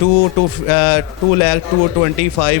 2,25,000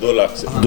2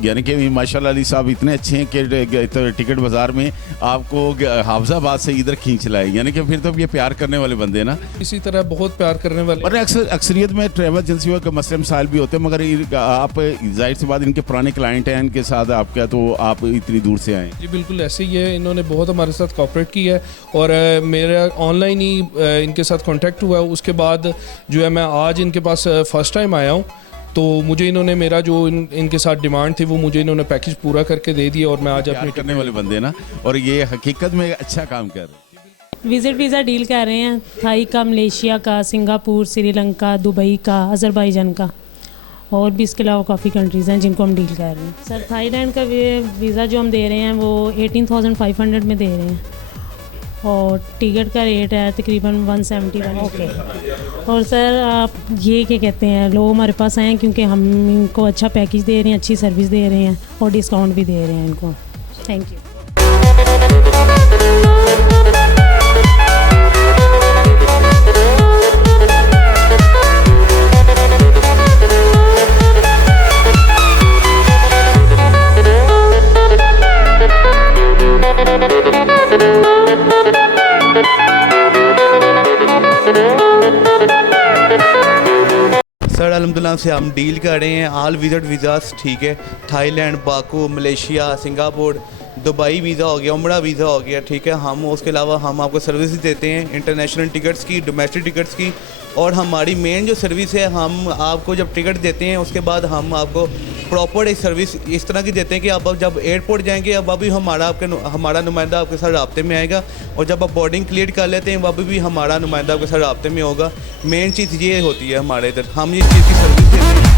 यानी कि माशाल्लाह अली साहब इतने अच्छे हैं कि टिकट बाज़ार में आपको हाफजाबाद से इधर खींच लाए, यानी कि फिर तो ये प्यार करने वाले बंदे हैं ना। इसी तरह बहुत प्यार करने वाले और अक्सरियत में ट्रैवल एजेंसियों के मसले मसाइल भी होते हैं, मगर आप जाहिर सी बात इनके पुराने क्लाइंट हैं, इनके साथ आपका, तो आप इतनी दूर से आए। जी बिल्कुल ऐसे ही है, इन्होंने बहुत हमारे साथ कोऑपरेट किया है और मेरा ऑनलाइन ही इनके साथ कांटेक्ट हुआ। उसके बाद जो है मैं आज इनके पास फर्स्ट टाइम आया हूँ, तो मुझे इन्होंने मेरा जो इनके साथ डिमांड थी वो मुझे इन्होंने पैकेज पूरा करके दे दिया और मैं आज प्यार अपने करने वाले बंदे हैं ना, और ये हकीकत में अच्छा काम कर रहे हैं। विजिट वीज़ा डील कर रहे हैं थाई का, मलेशिया का, सिंगापुर, श्रीलंका, दुबई का, अज़रबैजान का, और भी इसके अलावा काफ़ी कंट्रीज़ हैं जिनको हम डील कर रहे हैं। सर थाईलैंड का वीज़ा जो हम दे रहे हैं वो 18,500 में दे रहे हैं और टिकट का रेट है तकरीबन 171। ओके। और सर आप ये क्या कहते हैं, लोग हमारे पास आए हैं क्योंकि हम इनको अच्छा पैकेज दे रहे हैं, अच्छी सर्विस दे रहे हैं और डिस्काउंट भी दे रहे हैं इनको। Thank you. सर अल्हम्दुलिल्लाह से हम डील कर रहे हैं ऑल विजिट वीज़ास, ठीक है। Thailand, Baku, Malaysia, Singapore, Dubai visa हो गया, उम्रा वीज़ा हो गया, ठीक है। हम उसके अलावा हम आपको सर्विस देते हैं इंटरनेशनल टिकट्स की, डोमेस्टिक टिकट्स की, और हमारी मेन जो सर्विस है, हम आपको जब टिकट देते हैं उसके बाद हम आपको प्रॉपर एक सर्विस इस तरह की देते हैं कि आप जब एयरपोर्ट जाएंगे अब अभी हमारा नुमाइंदा आपके साथ राब्ते में आएगा, और जब आप बोर्डिंग क्लियर कर लेते हैं वह भी हमारा नुमाइंदा आपके साथ राब्ते में होगा। मेन चीज़ ये होती है हमारे इधर, हम इस चीज़ की सर्विस देते हैं।